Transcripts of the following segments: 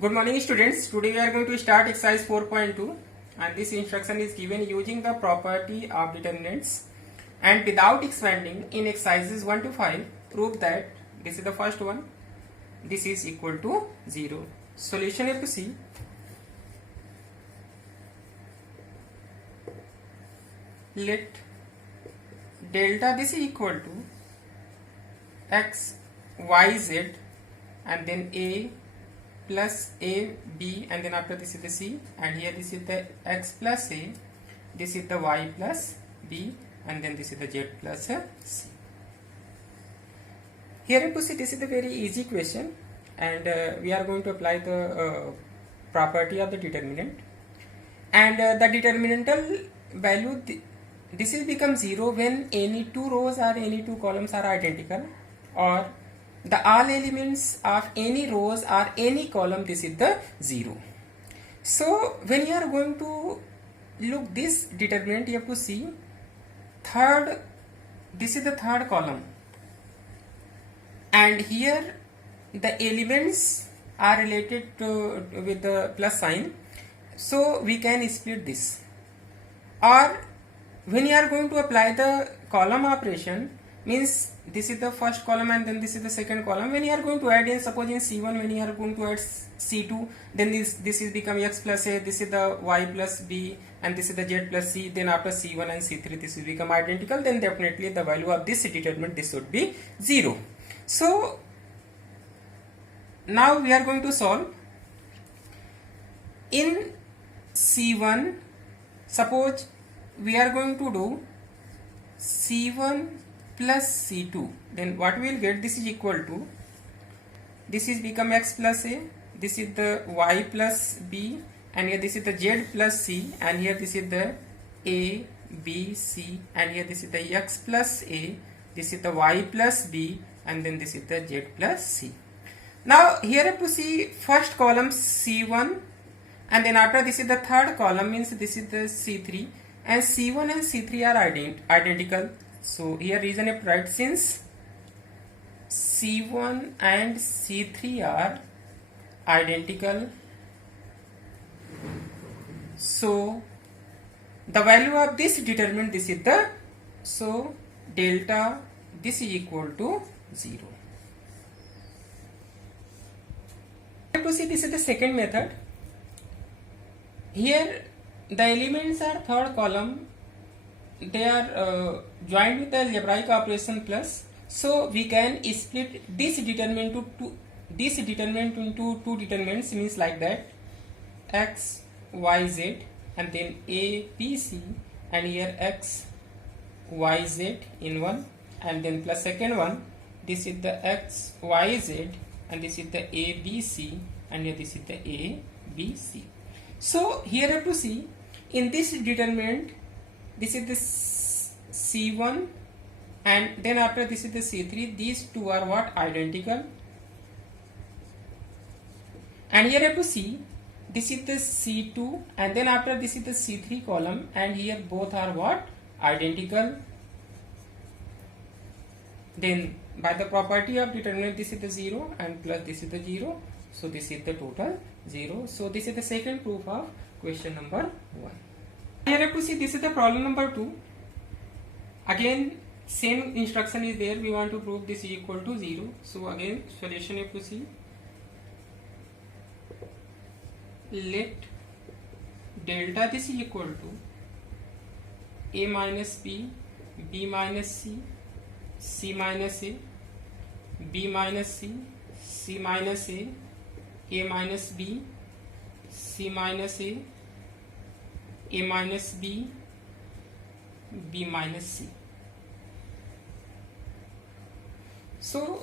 Good morning students. Today we are going to start exercise 4.2 and this instruction is given using the property of determinants and without expanding in exercises 1 to 5 prove that this is the first one, this is equal to 0. Solution you have to see. Let delta this is equal to x, y, z and then a plus a, b and then after this is the c and here this is the x plus a, this is the y plus b and then this is the z plus c. Here you see this is a very easy question and we are going to apply the property of the determinant and the determinantal value this will become 0 when any two rows or any two columns are identical or the all elements of any rows or any column this is the 0. So when you are going to look this determinant you have to see third, this is the third column and here the elements are related to with the plus sign, so we can split this. Or when you are going to apply the column operation, means this is the first column and then this is the second column. When you are going to add in, suppose in C1 when you are going to add C2, then this is become x plus a, this is the y plus b and this is the z plus c. Then after C1 and C3 this will become identical, then definitely the value of this determinant this would be 0. So now we are going to solve. In C1, suppose we are going to do C1 plus C2, then what we will get, this is equal to, this is become x plus a, this is the y plus b and here this is the z plus c and here this is the a, b, c and here this is the x plus a, this is the y plus b and then this is the z plus c. Now here you have to see first column C1 and then after this is the third column, means this is the C3 and C1 and C3 are identical. So here reason is right, since C1 and C3 are identical, so the value of this determinant this is the, so delta this is equal to 0. To see this is the second method. Here the elements are third column, they are joined with the algebraic operation plus, so we can split this determinant into two determinants, means like that x, y, z and then a, b, c and here x, y, z in one and then plus second one, this is the x, y, z and this is the a, b, c and here this is the a, b, c. So here you have to see in this determinant this is the C1 and then after this is the C3, these two are what, identical, and here you have to see this is the C2 and then after this is the C3 column and here both are what, identical. Then by the property of determinant this is the 0 and plus this is the 0, so this is the total 0. So this is the second proof of question number 1. Here you have to see this is the problem number 2. Again same instruction is there, we want to prove this is equal to 0. So again solution you have to see. Let delta this is equal to a minus b, b minus c, c minus a, b minus c, c minus a minus b, c minus a minus b, b minus c. So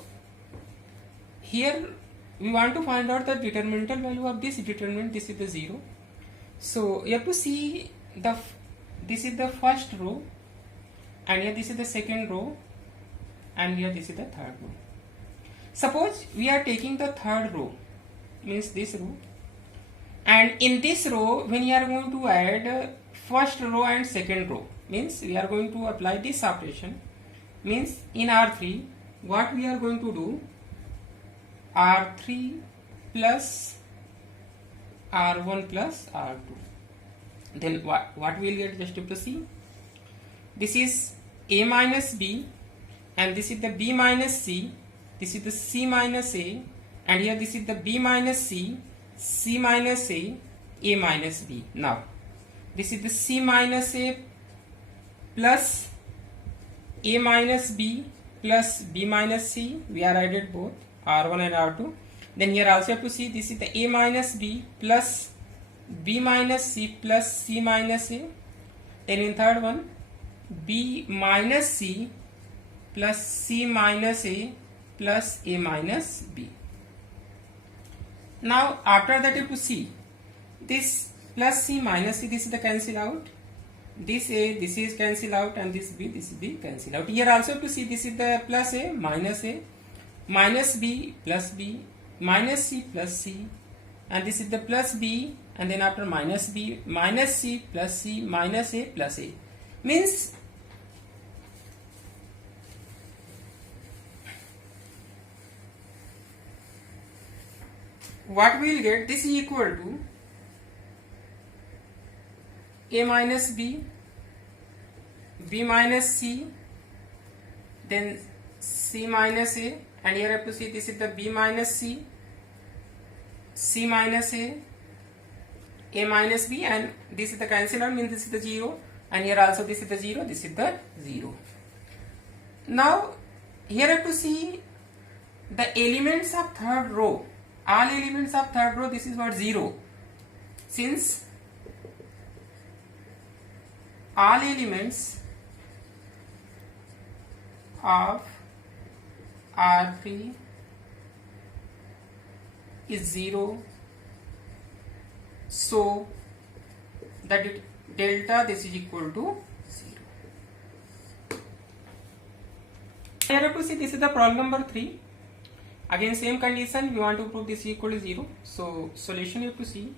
here we want to find out the determinantal value of this determinant, this is the 0. So you have to see this is the first row and here this is the second row and here this is the third row. Suppose we are taking the third row, means this row, and in this row when you are going to add first row and second row, means we are going to apply this operation, means in R3 what we are going to do, R3 plus R1 plus R2. Then what we will get? Just to see, this is A minus B, and this is the B minus C, this is the C minus A, and here this is the B minus C, C minus A minus B. Now this is the C minus A plus A minus B plus B minus C. We are added both R1 and R2. Then here also have to see, this is the A minus B plus B minus C plus C minus A. Then in third one, B minus C plus C minus A plus A minus B. Now after that you have to see, this plus C minus C, this is the cancel out. This A, this is cancel out, and this B cancel out. Here also have to see, this is the plus A, minus B plus B, minus C plus C, and this is the plus B, and then after minus B, minus C plus C, minus A plus A. Means what we will get, this is equal to A minus B, B minus C, then C minus A, and here I have to see, this is the B minus C, C minus A minus B, and this is the cancel out, means this is the 0, and here also this is the 0, this is the 0. Now here I have to see the elements of third row. All elements of third row, this is what, 0. Since all elements of R3 is 0, so that delta this is equal to 0. Here have to see, this is the problem number 3. Again same condition, we want to prove this is equal to 0. So solution you have to see,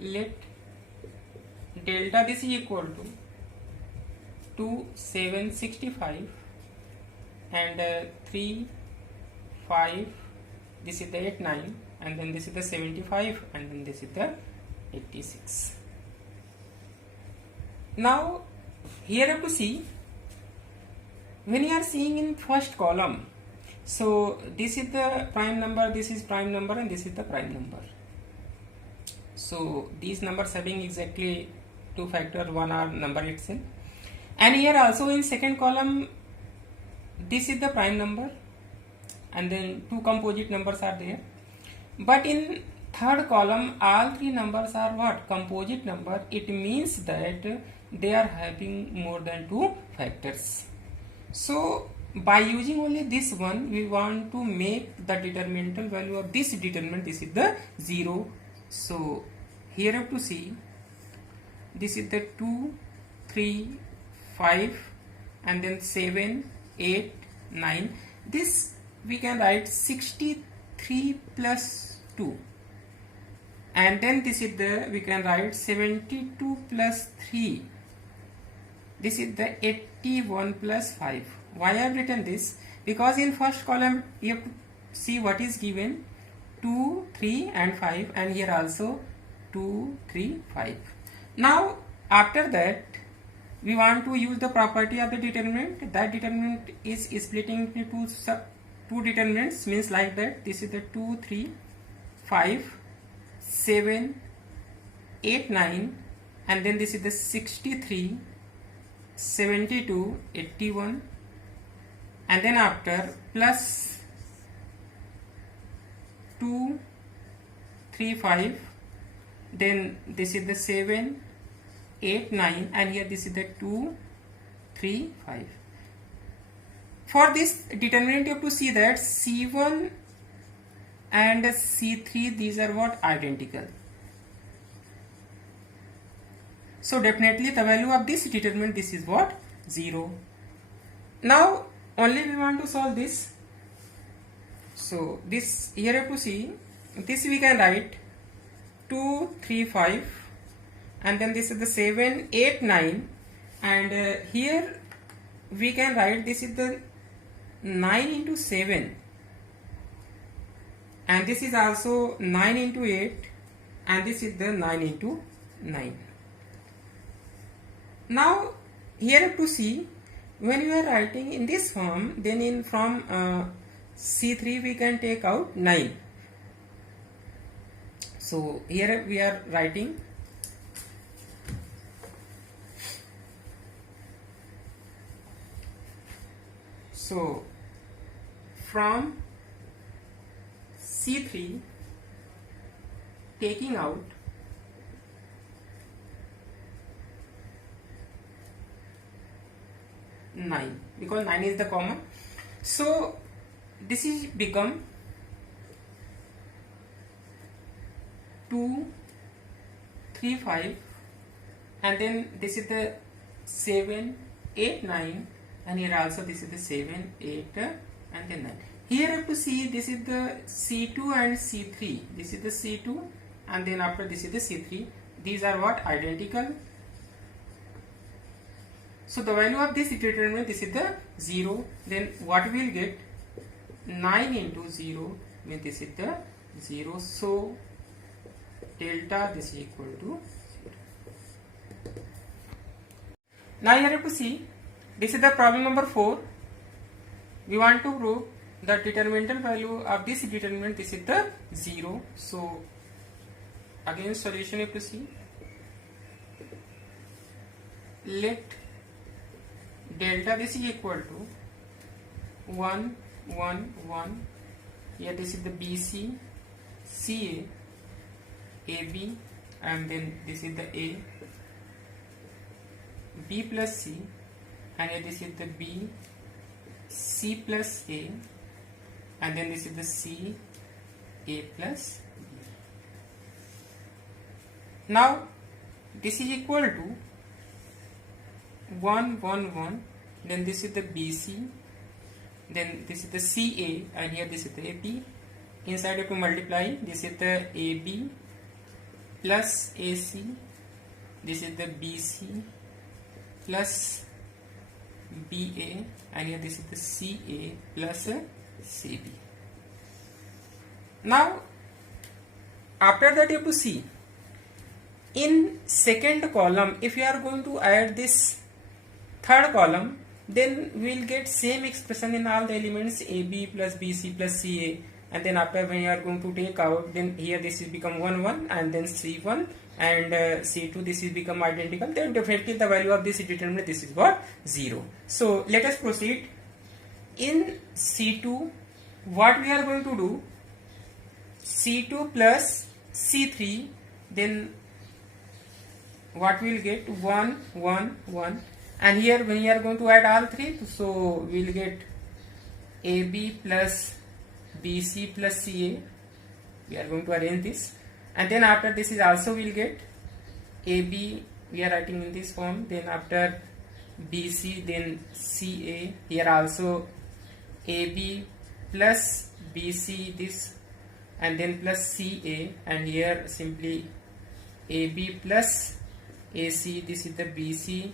let delta this is equal to 2, 7, 65, and 3, 5, this is the 8, 9, and then this is the 75, and then this is the 86. Now here you have to see, when you are seeing in first column, so this is the prime number, this is prime number, and this is the prime number. So these numbers having exactly 2 factor, 1 are number itself. And here also in second column, this is the prime number, and then 2 composite numbers are there. But in third column, all 3 numbers are what? Composite number. It means that they are having more than 2 factors. So by using only this one, we want to make the determinant value of this determinant, this is the 0. So here you have to see, this is the 2, 3, 5, and then 7, 8, 9. This we can write 63 plus 2, and then this is the, we can write 72 plus 3. This is the 81 plus 5. Why I have written this? Because in first column you have to see what is given, 2, 3 and 5, and here also 2, 3, 5. Now after that we want to use the property of the determinant. That determinant is splitting into two determinants, means like that. This is the 2, 3, 5, 7, 8, 9, and then this is the 63, 72, 81, and then after plus 2, 3, 5, then this is the 7, 8, 9, and here this is the 2, 3, 5. For this determinant you have to see that C1 and C3, these are what? Identical. So definitely the value of this determinant, this is what? 0. Now only we want to solve this. So this here you have to see, this we can write 2, 3, 5, and then this is the 7, 8, 9, and here we can write, this is the 9 into 7, and this is also 9 into 8, and this is the 9 into 9. Now here you have to see, when we are writing in this form, then from C3 we can take out 9. So here we are writing so from C3 taking out 9, because 9 is the common. So this is become 2, 3, 5, and then this is the 7, 8, 9, and here also this is the 7, 8, and then 9. Here you have to see, this is the C2 and C3. This is the C2, and then after this is the C3. These are what? Identical. So the value of this determinant, this is the 0. Then what we will get? 9 into 0 means this is the 0. So delta this is equal to 0. Now you have to see, this is the problem number 4. We want to prove the determinant value of this determinant, this is the 0. So again solution you have to see. Let delta this is equal to 1, 1, 1. Here this is the BC, CA, AB, and then this is the A, B plus C, and here this is the B, C plus A, and then this is the C, A plus B. Now this is equal to 1, 1, 1, then this is the BC, then this is the CA, and here this is the AB. Inside you have to multiply, this is the AB plus AC, this is the BC plus BA, and here this is the CA plus CB. Now after that you have to see, in second column if you are going to add this third column, then we will get same expression in all the elements, AB plus BC plus CA, and then after when you are going to take out, then here this is become 1, 1, and then C1 and C2 this is become identical, then definitely the value of this determinant, this is what? 0. So let us proceed. In C2 what we are going to do? C2 plus C3, then what we will get? 1, 1, 1, and here when you are going to add all three, so we will get AB plus BC plus CA. We are going to arrange this, and then after this is also we will get AB, we are writing in this form, then after BC, then CA, here also AB plus BC this, and then plus CA, and here simply AB plus AC, this is the BC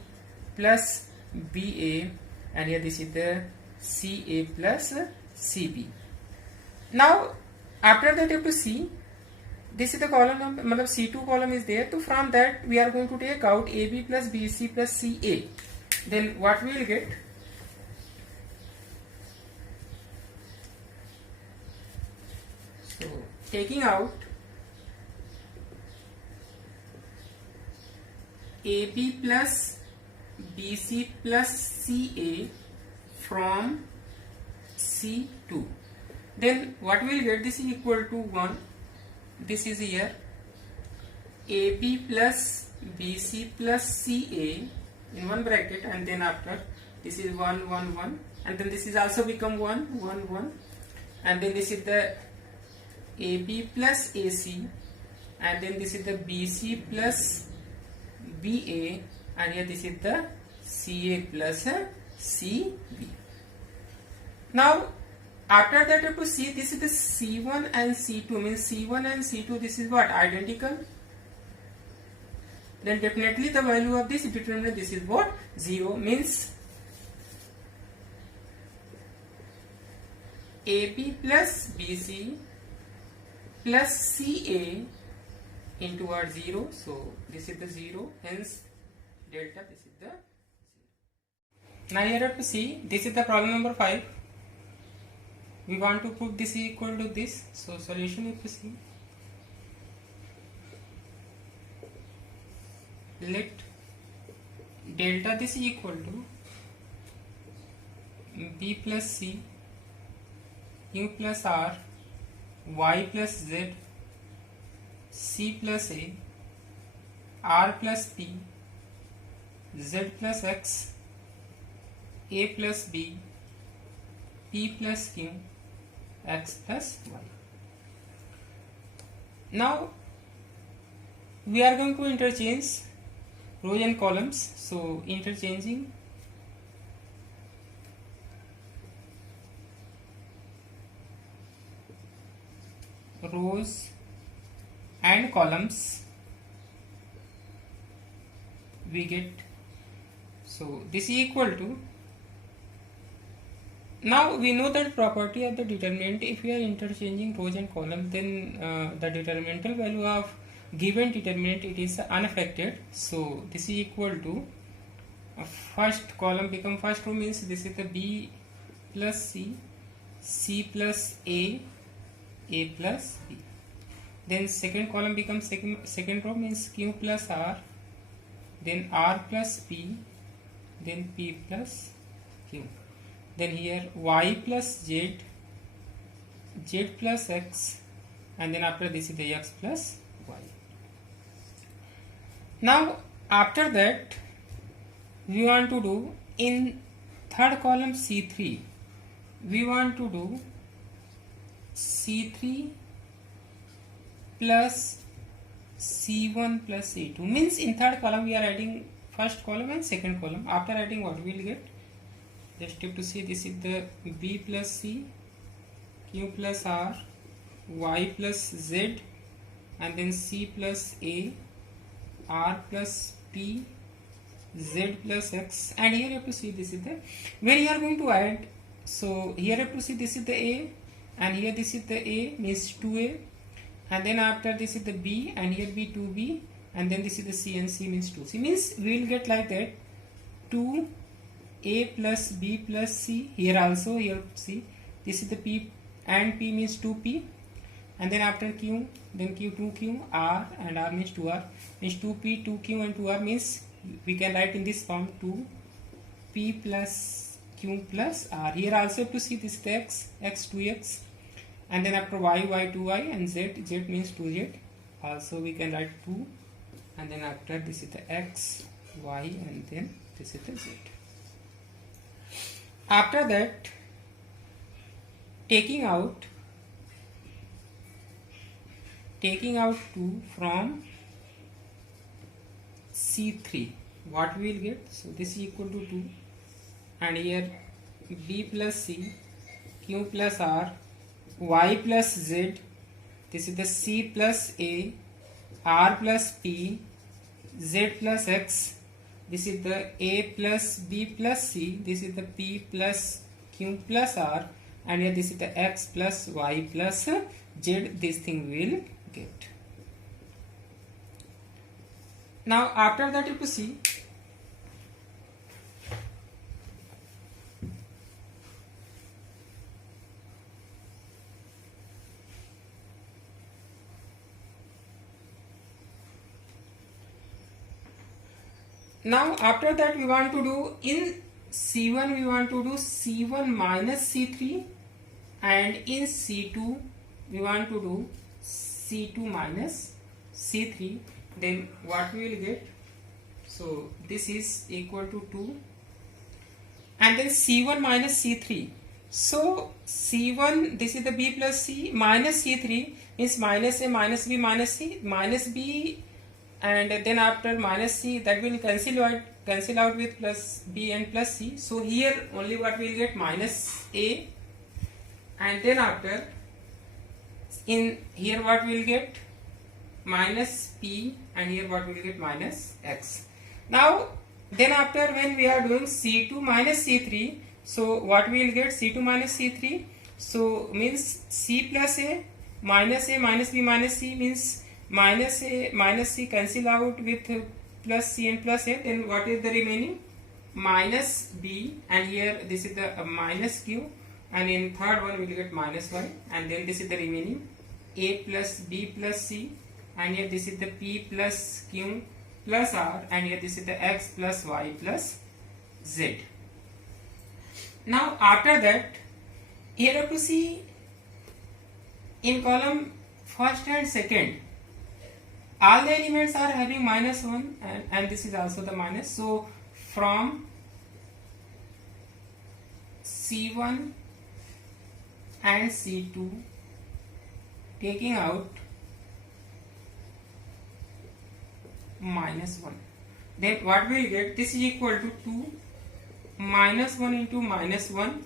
plus BA, and here this is the CA plus CB. Now after that you have to see, this is the column number, C2 column is there, so from that we are going to take out AB plus BC plus CA. Then what we will get? So taking out AB plus BC plus CA from C2, then what we will get? This is equal to 1. This is here AB plus BC plus CA in one bracket, and then after this is 1, 1, 1, and then this is also become 1, 1, 1, and then this is the AB plus AC, and then this is the BC plus BA, and here this is the CA plus CB. Now after that you have to see, this is the C1 and C2, means C1 and C2 this is what? Identical. Then definitely the value of this determinant, this is what? 0, means AB plus BC plus CA into our 0. So this is the 0, hence delta, this is the 0. Now here have to see, this is the problem number 5. We want to prove this is equal to this. So solution if you see, let delta this is equal to B plus C, Q plus R, Y plus Z, C plus A, R plus P, Z plus X, A plus B, P plus Q, X plus Y. Now we are going to interchange rows and columns. So interchanging rows and columns, we get, so this is equal to, now we know that property of the determinant. If we are interchanging rows and columns, then the determinantal value of given determinant, it is unaffected. So this is equal to first column become first row, means this is the B plus C, C plus A plus B. Then second column becomes second row, means Q plus R, then R plus P, then P plus Q. Then here Y plus Z, Z plus X, and then after this is the X plus Y. Now after that we want to do in third column C3, we want to do C3 plus C1 plus C2, means in third column we are adding first column and second column. After adding, what we will get? Just have to see, this is the B plus C, Q plus R, Y plus Z, and then C plus A, R plus P, Z plus X, and here you have to see, this is the, when you are going to add, so here you have to see, this is the A, and here this is the A, means 2A, and then after this is the B, and here be 2B, and then this is the C, and C means 2C, means we will get like that 2A plus B plus C. Here also, here see, this is the P, and P means 2P, and then after Q, then Q 2Q, R, and R means 2R, means 2P, 2Q and 2R, means we can write in this form 2P plus Q plus R. Here also have to see, this is the X, X 2X, and then after Y, Y 2Y, and Z, Z means 2Z, also we can write 2, and then after this is the X, Y, and then this is the Z. After that, taking out 2 from C3, what we will get? So this is equal to 2, and here B plus C, Q plus R, Y plus Z, this is the C plus A, R plus P, Z plus X, this is the A plus B plus C, this is the P plus Q plus R, and here this is the X plus Y plus Z, this thing will get. Now after that, if you see, now after that we want to do in C1, we want to do C1 minus C3, and in C2 we want to do C2 minus C3. Then what we will get? So this is equal to 2, and then C1 minus C3. So C1, this is the B plus C, minus C3 is minus A minus B minus C minus B, and then after minus C, that will cancel out with plus B and plus C. So here only what we will get? Minus A, and then after in here what we will get? Minus P, and here what we will get? Minus X. Now then after, when we are doing C2 minus C3, so what we will get? C2 minus C3, so means C plus A minus a minus b minus c means minus a minus c cancel out with plus c and plus a, then what is the remaining? Minus b, and here this is the minus q, and in third one we will get minus y, and then this is the remaining a plus b plus c, and here this is the p plus q plus r, and here this is the x plus y plus z. Now after that, here you have to see in column first and second, all the elements are having minus 1, and this is also the minus. So from C1 and C2 taking out minus 1, then what we will get? This is equal to 2 minus 1 into minus 1,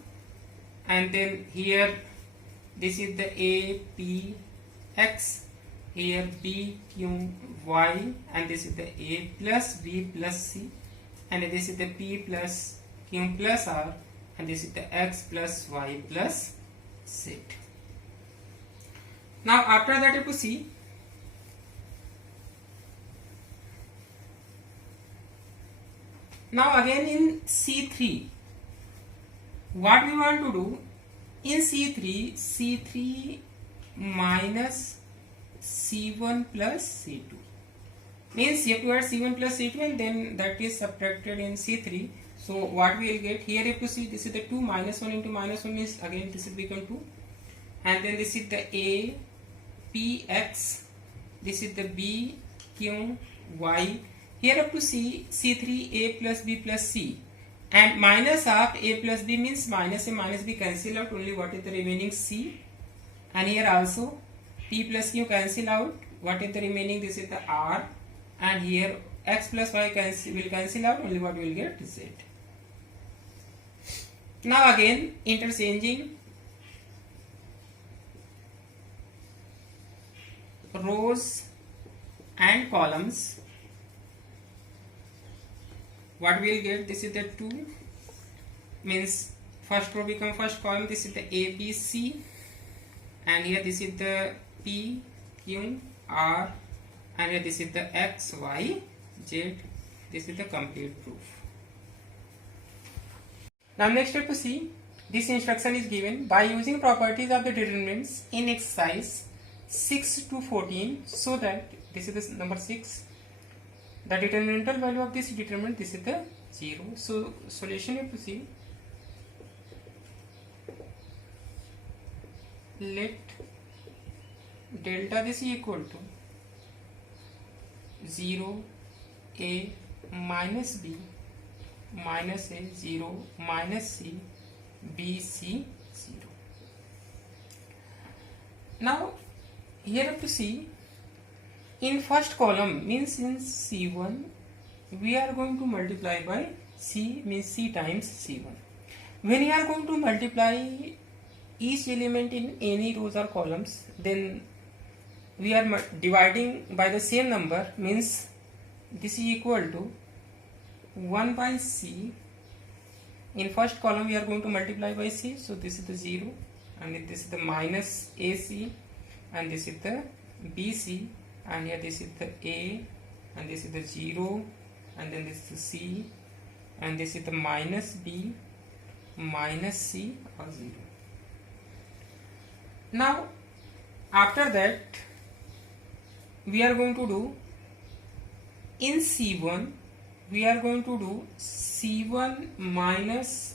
and then here this is the a p x, here b q y, and this is the a plus b plus c, and this is the p plus q plus r, and this is the x plus y plus z. Now after that you have to see now again in C3, what we want to do in C3 minus C1 plus C2 means you have to add C1 plus C2, and then that is subtracted in C3. So what we will get here, you have to see this is the 2 minus 1 into minus 1 is again this will become 2, and then this is the a p x, this is the b q y. Here you have to see C3 a plus b plus c, and minus of a plus b means minus a minus b cancel out, only what is the remaining c, and here also p plus q cancel out, what is the remaining? This is the r, and here x plus y will cancel out, only what we will get? Z. Now again interchanging rows and columns, what we will get? This is the 2 means first row become first column, this is the a b c, and here this is the p q r, and here this is the x y z. This is the complete proof. Now next step to see, this instruction is given by using properties of the determinants in exercise 6 to 14, so that this is the number 6, the determinantal value of this determinant, this is the 0. So solution you have to see, let delta this is equal to 0 a minus b minus a 0 minus c b c 0. Now here you have to see in first column means in C1 we are going to multiply by c means c times C1. When you are going to multiply each element in any rows or columns, then we are dividing by the same number, means this is equal to 1 by c. In first column we are going to multiply by c, so this is the 0, and this is the minus ac, and this is the bc, and here this is the a, and this is the 0, and then this is the c, and this is the minus b minus c or 0. Now after that we are going to do in C1 we are going to do C1 minus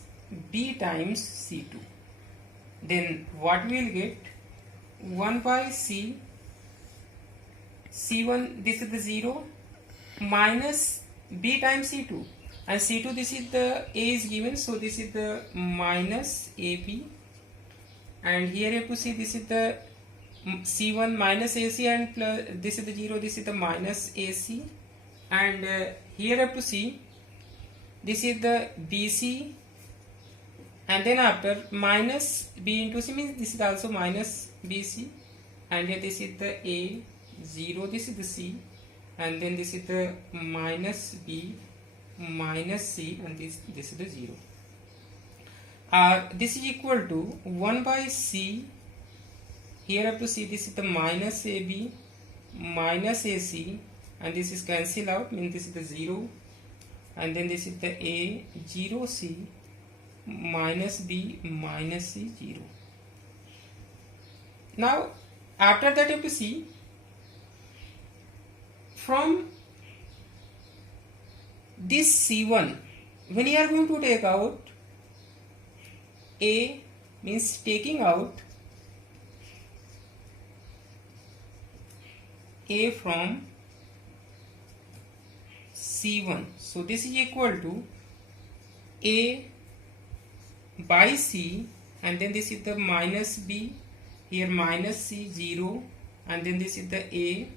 b times C2, then what we will get? 1 by c, C1 this is the 0 minus b times C2, and C2 this is the a is given, so this is the minus ab, and here you have to see this is the C1 minus AC, and plus this is the 0, this is the minus AC, and here you have to see this is the BC, and then after minus B into C means this is also minus BC, and here this is the A, 0, this is the C, and then this is the minus B minus C, and this is the 0. This is equal to 1 by C here up to C, this is the minus AB minus AC, and this is cancel out, means this is the 0, and then this is the A 0 C minus B minus C 0. Now after that you have to see from this C1, when you are going to take out A, means taking out A from C1, so this is equal to A by C, and then this is the minus B, here minus C 0, and then this is the A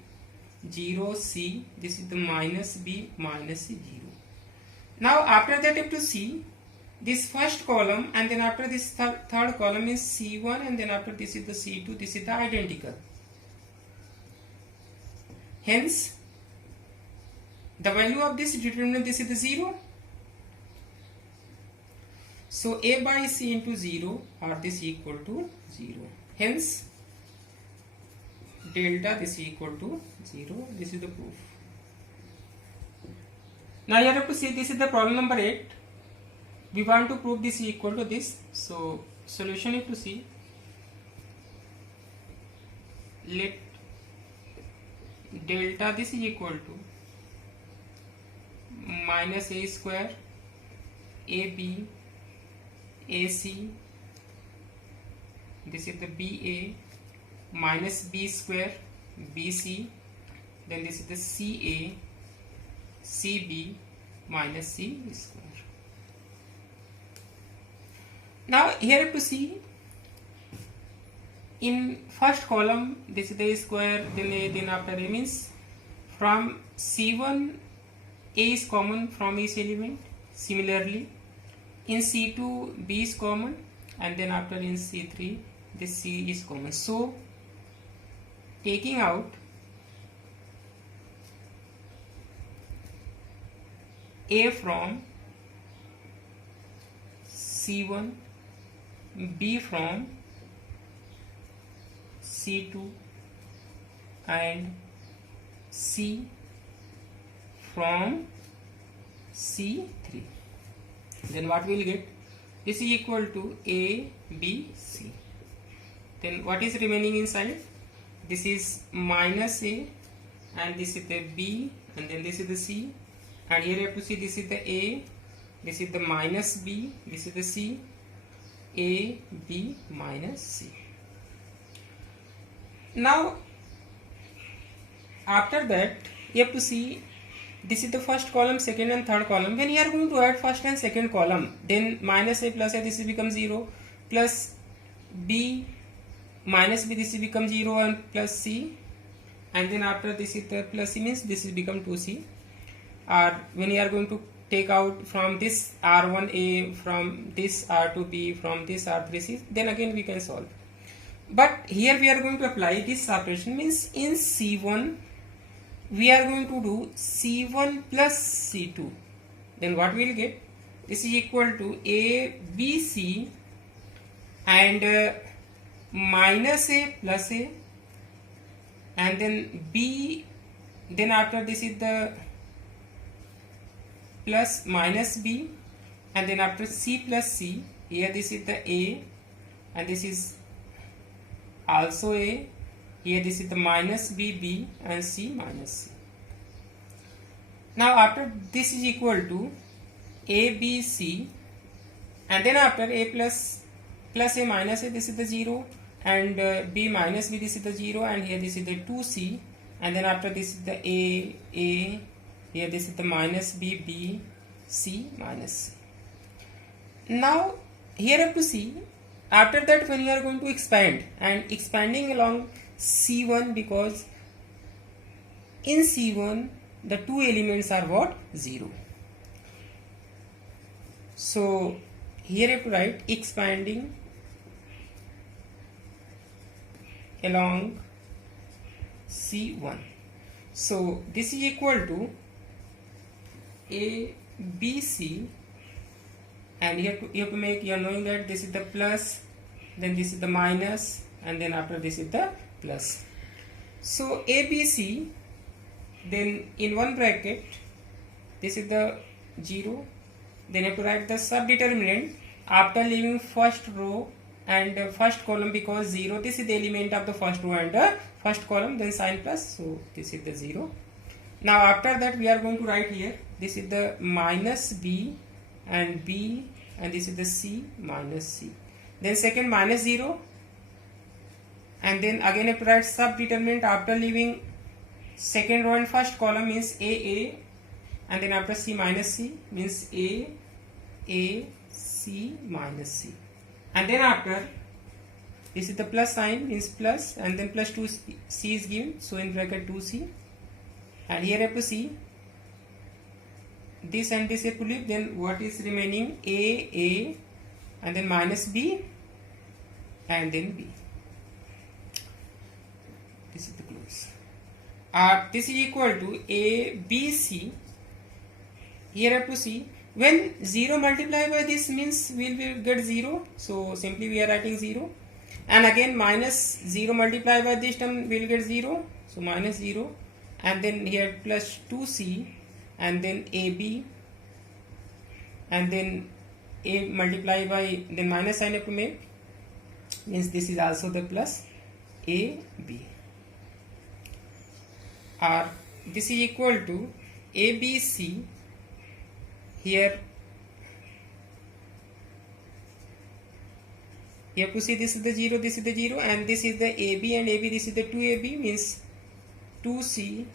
0 C, this is the minus B minus C 0. Now after that you have to see this first column, and then after this third column is C1, and then after this is the C2, this is the identical. Hence the value of this determinant, this is the 0. So A by C into 0 or this equal to 0. Hence delta this equal to 0. This is the proof. Now you have to see, this is the problem number 8. We want to prove this equal to this. So solution you have to see. Let delta this is equal to minus A square AB AC, this is the BA minus B square BC, then this is the CA CB minus C square. Now here you have to see in first column this is the A square, then A, then after A, means from C1 A is common from each element. Similarly in C2 B is common, and then after in C3 this C is common. So taking out A from C1, B from C2, and C from C3, then what we will get? This is equal to A, B, C. Then what is remaining inside? This is minus A, and this is the B, and then this is the C, and here you have to see this is the A, this is the minus B, this is the C, A, B minus C. Now after that you have to see this is the first column, second and third column. When you are going to add first and second column, then minus A plus A, this will become 0, plus B minus B, this will become 0, and plus C, and then after this is the plus C, means this will become 2C. Or when you are going to take out from this R1A, from this R2B, from this R3C, then again we can solve. But here we are going to apply this operation, means in C1 we are going to do C1 plus C2. Then what we will get? This is equal to A, B, C, and minus A plus A, and then B, then after this is the plus minus B, and then after C plus C, here this is the A, and this is also A, here this is the minus B, B, and C minus C. Now after this is equal to A, B, C, and then after A plus A minus A, this is the 0, and B minus B, this is the 0, and here this is the 2C, and then after this is the A, here this is the minus B, B, C minus C. Now here you have to see, after that when you are going to expand, and expanding along C1, because in C1 the two elements are what? 0. So here you have to write expanding along C1. So this is equal to A, B, C, and you have to make, you are knowing that this is the plus, then this is the minus, and then after this is the plus. So ABC, then in one bracket this is the 0, then you have to write the subdeterminant after leaving first row and first column, because 0 this is the element of the first row and first column, then sign plus, so this is the 0. Now after that we are going to write here, this is the minus B and B, and this is the C minus C, then second minus 0, and then again have to write subdeterminant after leaving second row and first column means A, and then after C minus C means A C minus C, and then after this is the plus sign means plus, and then plus 2C is given, so in bracket 2C, and here have to see this and this have to leave, then what is remaining A, and then minus B, and then B. This is the close. This is equal to ABC. Here have to see, when 0 multiplied by this means we will get 0, so simply we are writing 0, and again minus 0 multiplied by this term we will get 0, so minus 0, and then here plus 2C, and then AB, and then A multiplied by, then minus sign have to make, means this is also the plus AB. Or this is equal to ABC. Here you have to see this is the 0, this is the 0, and this is the AB and AB, this is the 2AB, means 2C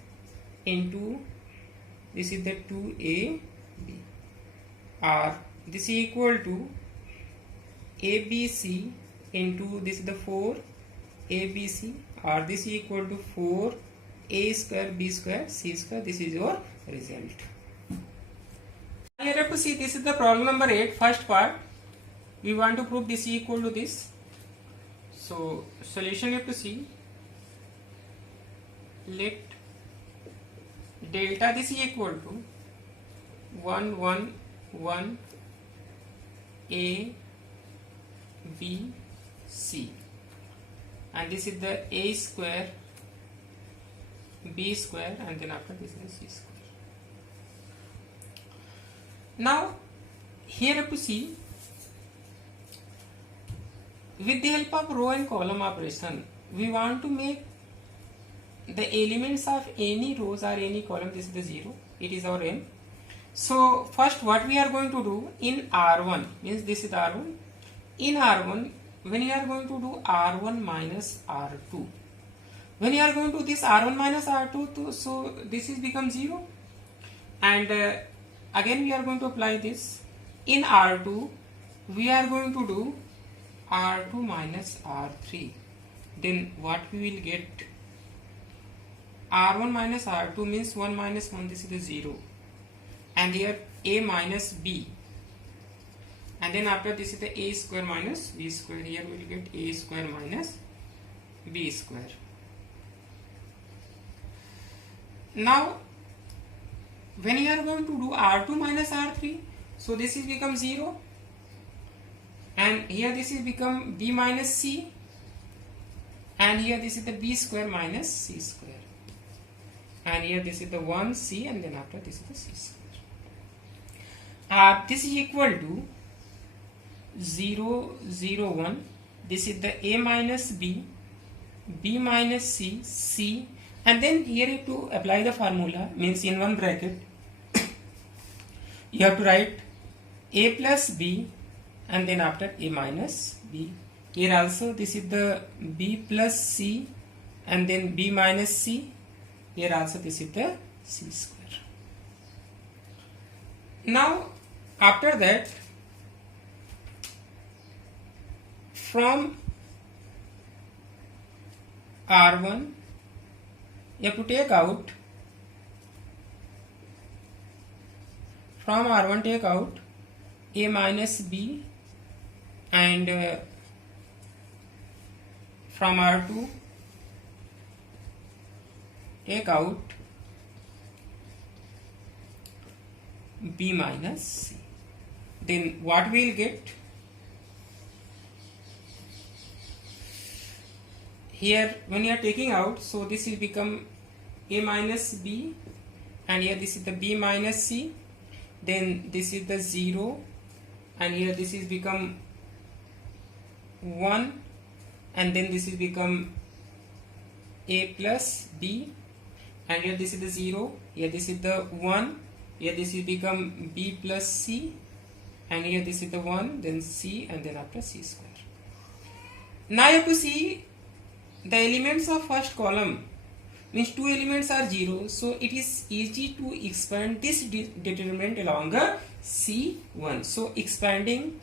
into this is the 2AB. Or this is equal to ABC into this is the 4 ABC, or this is equal to 4 A square B square C square. This is your result. Here you have to see, this is the problem number 8, first part. We want to prove this is equal to this. So solution you have to see, let delta this is equal to 1 1 1 A B C, and this is the A square B square, and then after this is C square. Now here you have to see, with the help of row and column operation we want to make the elements of any rows or any column, this is the 0, it is our aim. So first what we are going to do in R1, means this is R1, in R1 when you are going to do R1 minus R2, when you are going to this R1 minus R2, so this is become 0, and again we are going to apply this in R2, we are going to do R2 minus R3, then what we will get, R1 minus R2 means 1 minus 1, this is the 0, and here A minus B, and then after this is the A square minus B square, here we will get A square minus B square. Now when you are going to do R2 minus R3, so this is become 0, and here this is become B minus C, and here this is the B square minus C square, and here this is the 1C, and then after this is the C square. This is equal to 0 0 1, this is the A minus B, B minus C, C, and then here you have to apply the formula, means in one bracket you have to write A plus B, and then after A minus B. Here also this is the B plus C, and then B minus C, here also this is the C square. Now after that, from R1 you have to take out, from R1 take out A minus B, and from R2 take out B minus C. Then what we will get, here when you are taking out, so this will become a minus b, and here this is the b minus c, then this is the 0, and here this is become 1, and then this is become a plus b, and here this is the 0, here this is the 1, here this is become b plus c, and here this is the 1, then c, and then after c square. Now you have to see the elements of first column, means two elements are 0, so it is easy to expand this determinant along C1. So expanding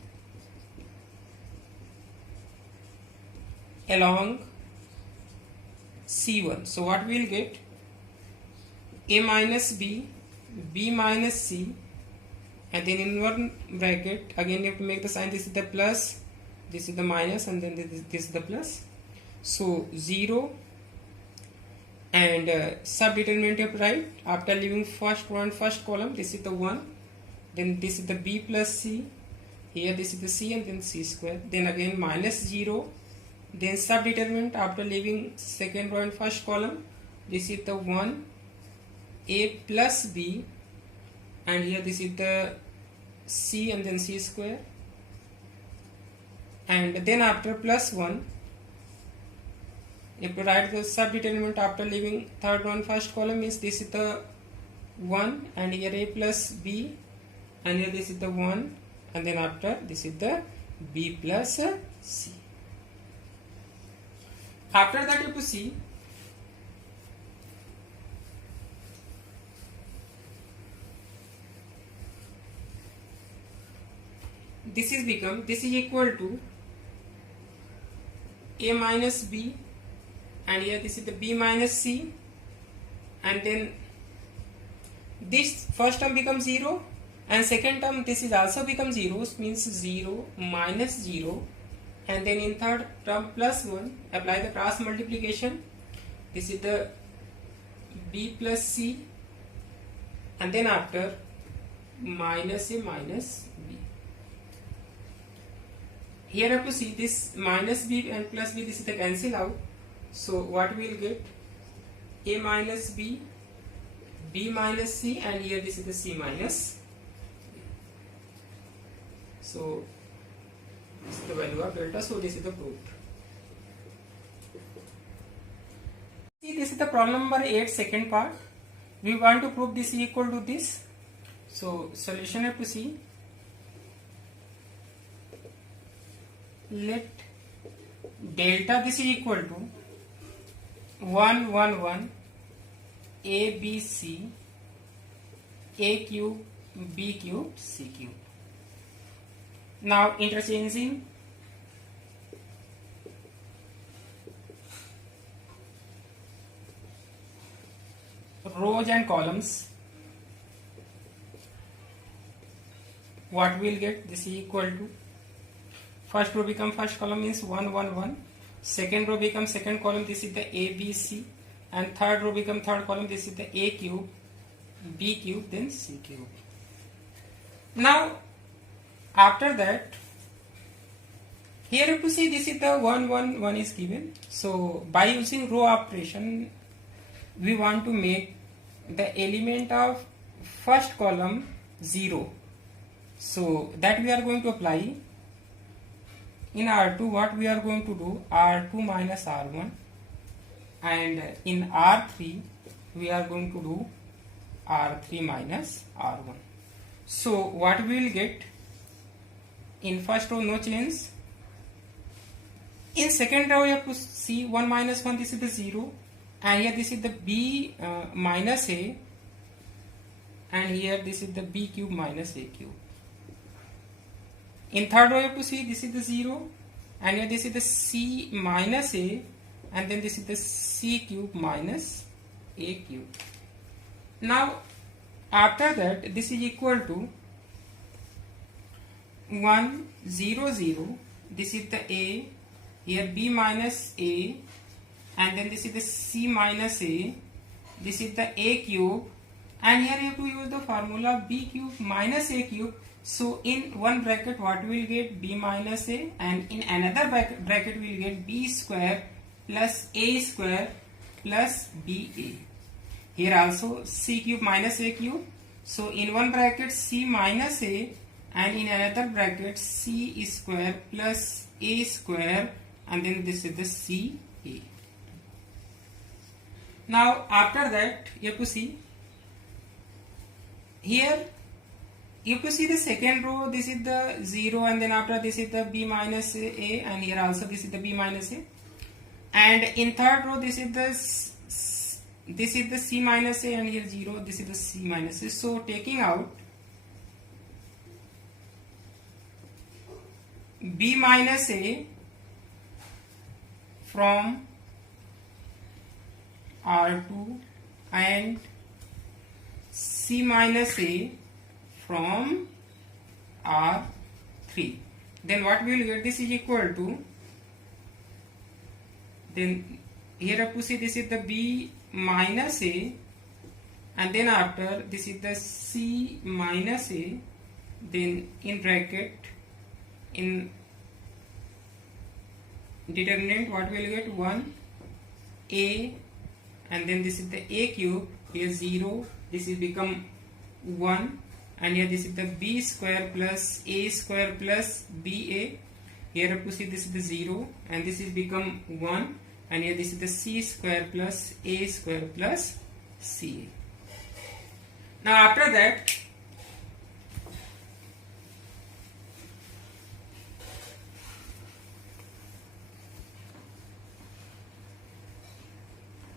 along C1, so what we will get? A minus b, b minus c, and then in one bracket again you have to make the sign, this is the plus, this is the minus, and then this is the plus. So 0, and subdeterminant you have to write after leaving first column, this is the 1, then this is the b plus c, here this is the c, and then c square, then again minus 0, then subdeterminant after leaving second row and first column, this is the 1, a plus b, and here this is the c, and then c square, and then after plus 1 you have to write the subdeterminant after leaving third row and first column, means this is the 1, and here a plus b, and here this is the 1, and then after this is the b plus c. After that you have to see this is equal to a minus b, and here this is the b minus c, and then this first term becomes 0, and second term this is also becomes 0, means 0 minus 0, and then in third term plus 1, apply the cross multiplication, this is the b plus c, and then after minus a minus b. Here I have to see this minus b and plus b, this is the cancel out, so what we will get? A minus b, b minus c, and here this is the c minus b. So this is the value of delta, so this is the proof. See, this is the problem number 8, second part. We want to prove this is equal to this. So solution have to see. Let delta this is equal to 1 1 1 a b c a cube b cube c cube. Now interchanging rows and columns, what we will get? This is equal to first row become first column, means 1 1 1, second row become second column, this is the a b c, and third row become third column, this is the a cube b cube, then c cube. Now after that, here you have to see this is the 1 1 1 is given, so by using row operation we want to make the element of first column 0, so that we are going to apply in R2. What we are going to do? R2 minus R1, and in R3 we are going to do R3 minus R1. So what we will get? In first row no change, in second row you have to see 1 minus 1, this is the 0, and here this is the b minus a, and here this is the b cube minus a cube. In third row you have to see this is the 0, and here this is the c minus a, and then this is the c cube minus a cube. Now after that, this is equal to 1 0 0, this is the a, here b minus a, and then this is the c minus a, this is the a cube, and here you have to use the formula b cube minus a cube. So in one bracket what we will get? B minus a, and in another bracket we will get b square plus a square plus ba. Here also c cube minus a cube. So in one bracket c minus a and in another bracket c square plus a square, and then this is the c a. Now after that you have to see here, you have to see the second row, this is the 0 and then after this is the b minus a, and here also this is the b minus a, and in third row this is the c minus a and here 0, this is the c minus a. So taking out b minus a from R2 and c minus a from R3, then what we will get, this is equal to, then here up to see this is the b minus a and then after this is the c minus a, then in bracket in determinant what we will get, 1 a and then this is the a cube, here 0, this is become 1 and here this is the b square plus a square plus ba, here up to see this is the 0 and this is become 1 and here this is the c square plus a square plus ca. Now after that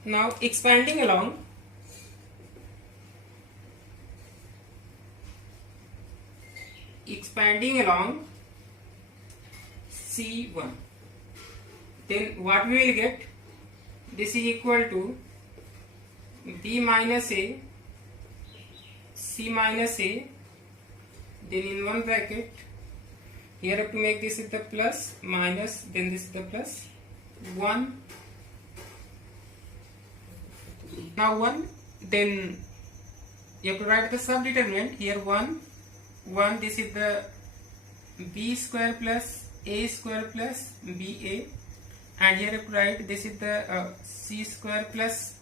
now expanding along C1, then what we will get, this is equal to b minus a, c minus a, then in one bracket here have to make this is the plus minus, then this is the plus 1, now 1, then you have to write the subdeterminant here 1, this is the b square plus a square plus ba, and here you have to write this is the c square plus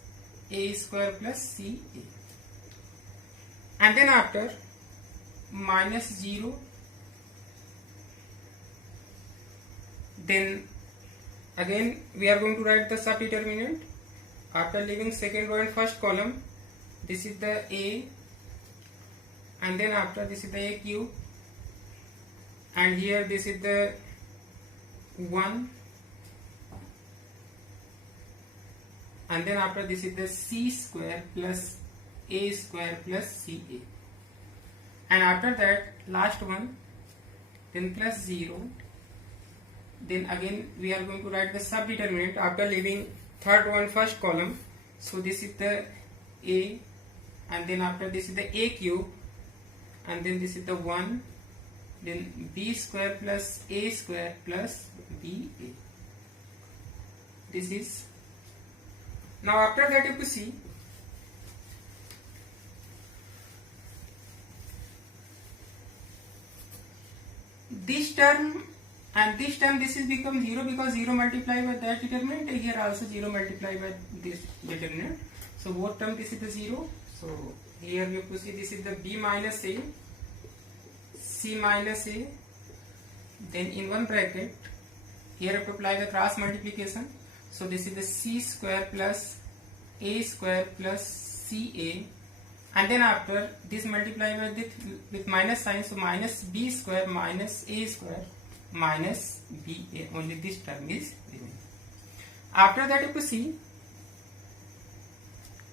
a square plus ca, and then after minus 0, then again we are going to write the subdeterminant after leaving second row and first column, this is the a and then after this is the a cube and here this is the 1 and then after this is the c square plus a square plus ca, and after that last one, then plus 0, then again we are going to write the subdeterminant after leaving third row and first column. So this is the a and then after this is the a cube and then this is the 1, then b square plus a square plus ba. This is, now after that if you see this term and this term, this is become 0 because 0 multiplied by that determinant, and here also 0 multiplied by this determinant. So both term this is the 0. So here we have to see this is the b minus a, c minus a, then in one bracket here have to apply the cross multiplication. So this is the c square plus a square plus ca, and then after this multiply with minus sign, so minus b square minus a square minus ba, only this term is remaining. After that if you see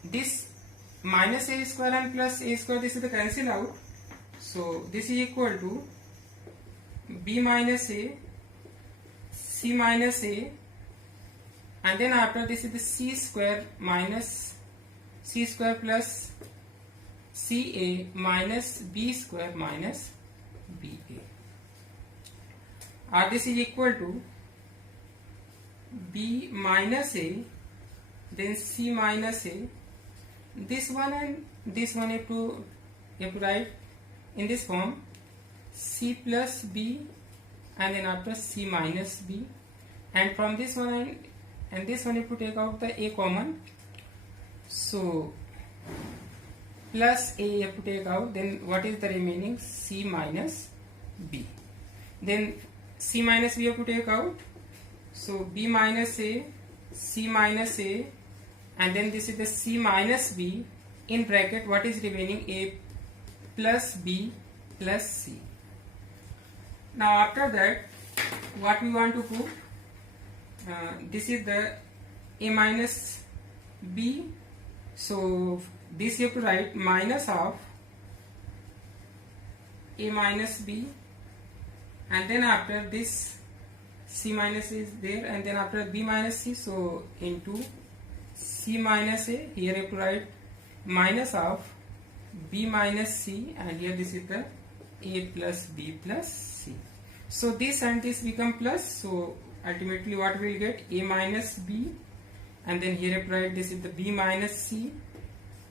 this minus a square and plus a square, this is the cancel out, so this is equal to b minus a, c minus a, and then after this is the c square minus c square plus ca minus b square minus ba, or this is equal to b minus a, then c minus a, this one and this one you have to write in this form, c plus b and then after c minus b, and from this one and this one if you take out the a common, so plus a if you take out, then what is the remaining? C minus b. Then c minus b you have to take out, so b minus a, c minus a, and then this is the c minus b. In bracket what is remaining? A plus b plus c. Now after that what we want to prove? This is the a minus b, so this you have to write minus of a minus b, and then after this c minus is there, and then after b minus c, so into c minus a, here you have to write minus of b minus c, and here this is the a plus b plus c. So this and this become plus, so ultimately what we will get? A minus b, and then here you have to write this is the b minus c,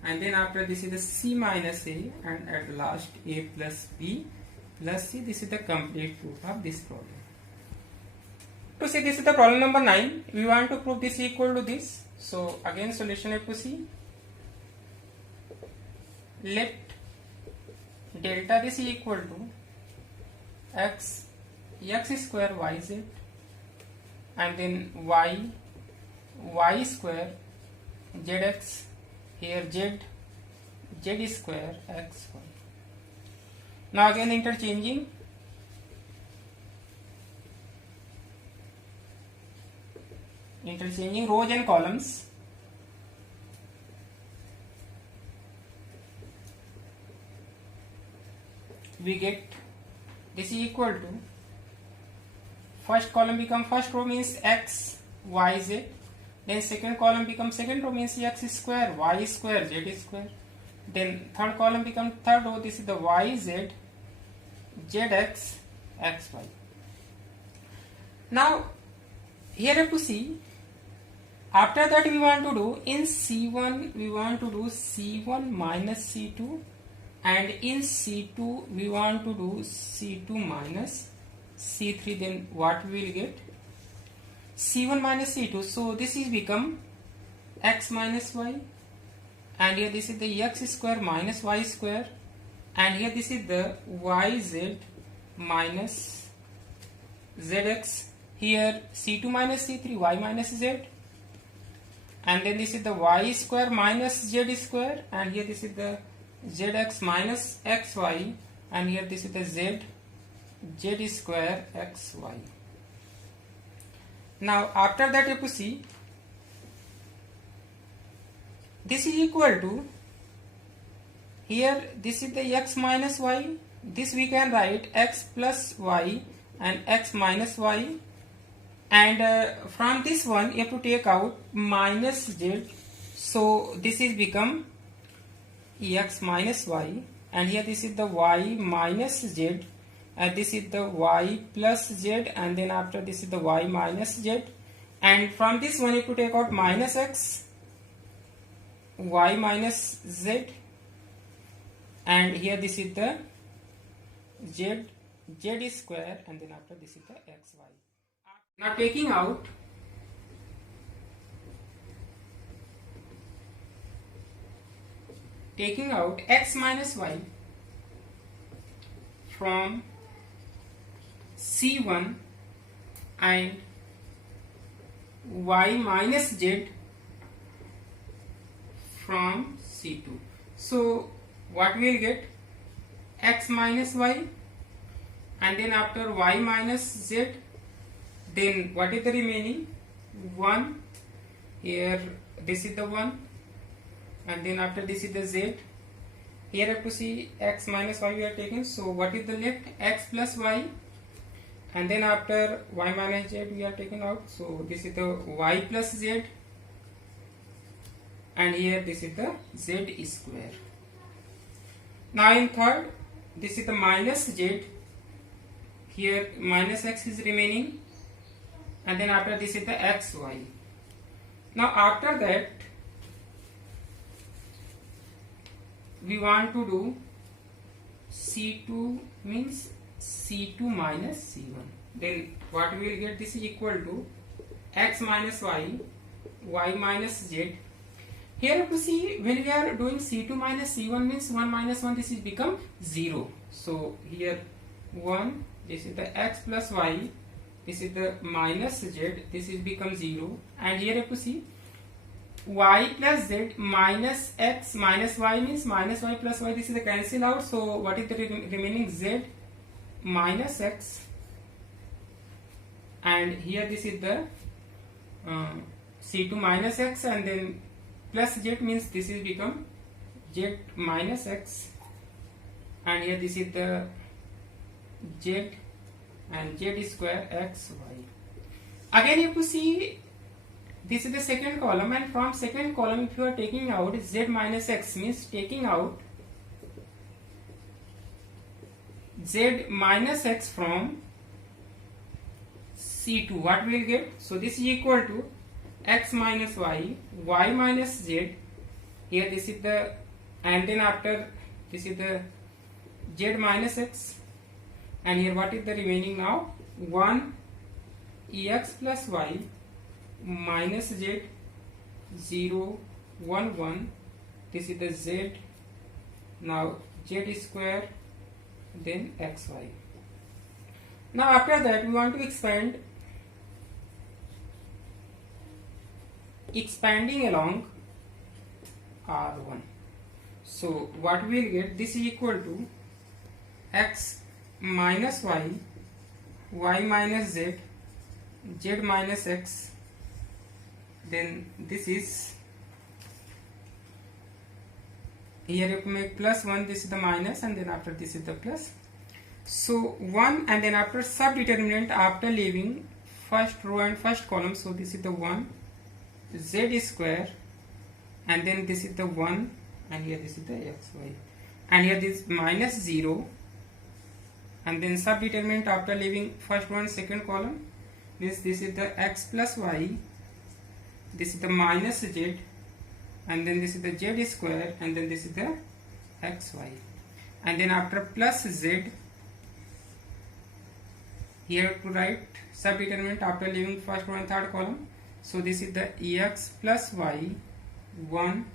and then after this is the c minus a, and at last a plus b plus c. This is the complete proof of this problem. To see, this is the problem number 9. We want to prove this equal to this. So again solution have to see. Let delta this equal to x square yz, and then y square zx, here z square xy. Now again interchanging, rows and columns. We get this is equal to, first column become first row means x y z, then second column become second row means x square y square z square, then third column become third row, this is the y z zx xy. Now here you have to see, after that we want to do in C1 we want to do C1 minus C2, and in C2 we want to do C2 minus C3. Then what we will get? C1 minus C2, so this is become x minus y, and here this is the x square minus y square, and here this is the yz minus zx, here C2 minus C3 y minus z, and then this is the y square minus z square, and here this is the zx minus xy, and here this is the z square xy. Now after that you have to see, this is equal to, here this is the x minus y, this we can write x plus y and x minus y, and from this one you have to take out minus z, so this is become x minus y, and here this is the y minus z, and this is the y plus z, and then after this is the y minus z, and from this one you have to take out minus x, y minus z, and here this is the z square, and then after this is the xy. Now taking out x minus y from C1 and y minus z from C2. So what we will get? X minus y, and then after y minus z, then what is the remaining? 1, here this is the 1, and then after this is the z, here I have to see x minus y we are taking, so what is the left? X plus y, and then after y minus z we are taking out, so this is the y plus z, and here this is the z square. Now in third, this is the minus z, here minus x is remaining, and then after this is the xy. Now after that we want to do C2 means C2 minus C1. Then what we will get? This is equal to x minus y, y minus z. Here you have to see when we are doing C2 minus C1 means 1 minus 1, this is become 0. So here 1, this is the x plus y, this is the minus z, this is become 0. And here you have to see y plus z minus x minus y means minus y plus y, this is the cancel out. So what is the remaining? Z minus x, and here this is the C2 minus x, and then plus z means this is become z minus x, and here this is the z and z square x y. Again you have to see this is the second column, and from second column if you are taking out z minus x means taking out z minus x from C2, what we will get? So this is equal to x minus y, y minus z. Here this is the, and then after this is the z minus x, and here what is the remaining now? 1 ex plus y minus z 0 1 1, this is the z, now z square, then xy. Now after that we want to expanding along R1. So what we will get? This is equal to x minus y, y minus z, z minus x, then this is, here you have to make plus 1, this is the minus, and then after this is the plus. So 1, and then after subdeterminant, after leaving first row and first column, so this is the 1 z square, and then this is the 1, and here this is the xy, and here this minus 0, and then subdeterminant after leaving first row and second column, this is the x plus y, this is the minus z, and then this is the z square, and then this is the xy, and then after plus z, here to write subdeterminant after leaving first row and third column. So this is the ex plus y 1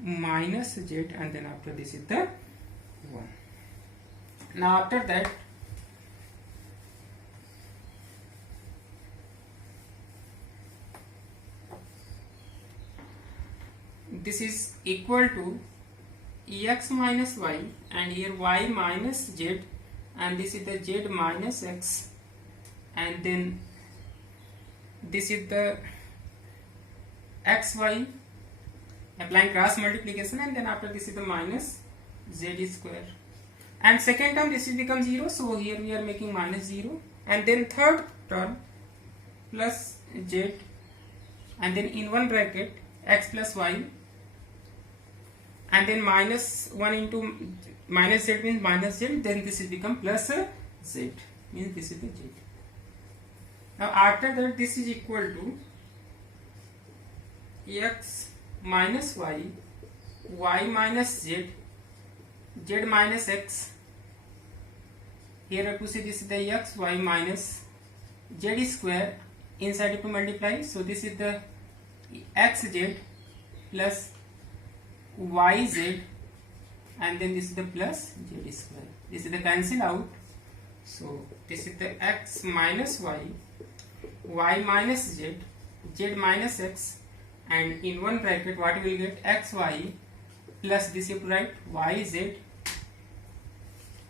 minus z, and then after this is the 1. Now after that this is equal to ex minus y, and here y minus z, and this is the z minus x, and then this is the xy applying cross multiplication, and then after this is the minus z square, and second term this is become 0, so here we are making minus 0, and then third term plus z, and then in one bracket x plus y, and then minus 1 into minus z means minus z, then this is become plus z, means this is the z. Now after that this is equal to x minus y, y minus z, z minus x. Here I have to see this is the x, y minus z square, inside to multiply, so this is the xz plus yz, and then this is the plus z square, this is the cancel out. So this is the x minus y, y minus z, z minus x, and in one bracket what we will get? xy plus this is right yz,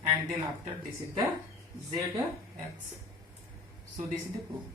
and then after this is the zx. So this is the proved.